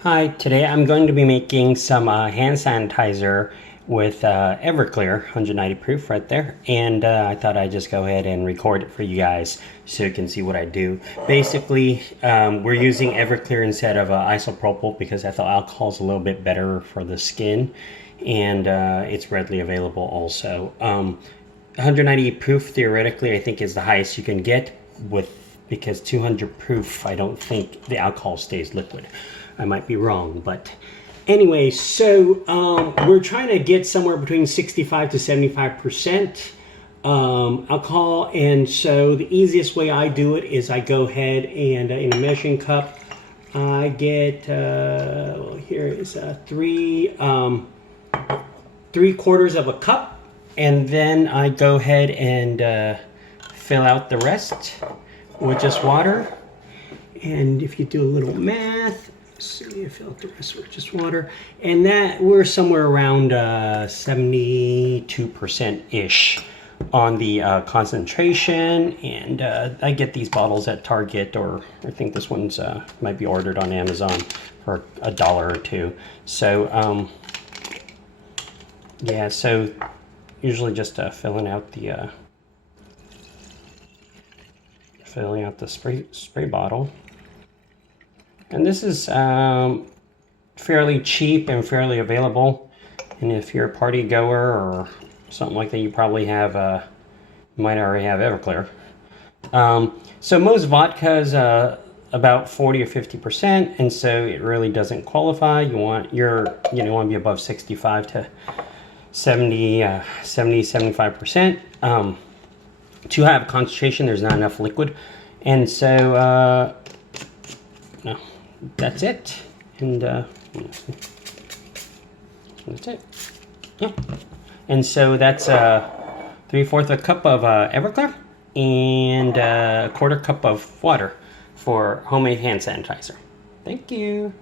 Hi, today I'm going to be making some hand sanitizer with Everclear 190 proof right there, and I thought I'd just go ahead and record it for you guys so you can see what I do. Basically, we're using Everclear instead of isopropyl because I thought alcohol is a little bit better for the skin, and it's readily available also. 190 proof theoretically I think is the highest you can get because 200 proof I don't think the alcohol stays liquid. I might be wrong, but anyway, so we're trying to get somewhere between 65 to 75% alcohol, and so the easiest way I do it is I go ahead and in a measuring cup I get here is 3/4 of a cup, and then I go ahead and fill out the rest with just water. And if you do a little math, see if fill out the rest with just water, and that we're somewhere around 72% ish on the concentration. And I get these bottles at Target, or I think this one's might be ordered on Amazon for $1 or $2. So yeah, so usually just filling out the spray bottle. And this is fairly cheap and fairly available. And if you're a party goer or something like that, you probably have might already have Everclear. So most vodka is about 40 or 50%, and so it really doesn't qualify. You want want to be above 65 to 75%. To have concentration, there's not enough liquid, and so no, that's it. And that's it. Yeah. And so that's 3/4 a cup of Everclear and 1/4 cup of water for homemade hand sanitizer. Thank you.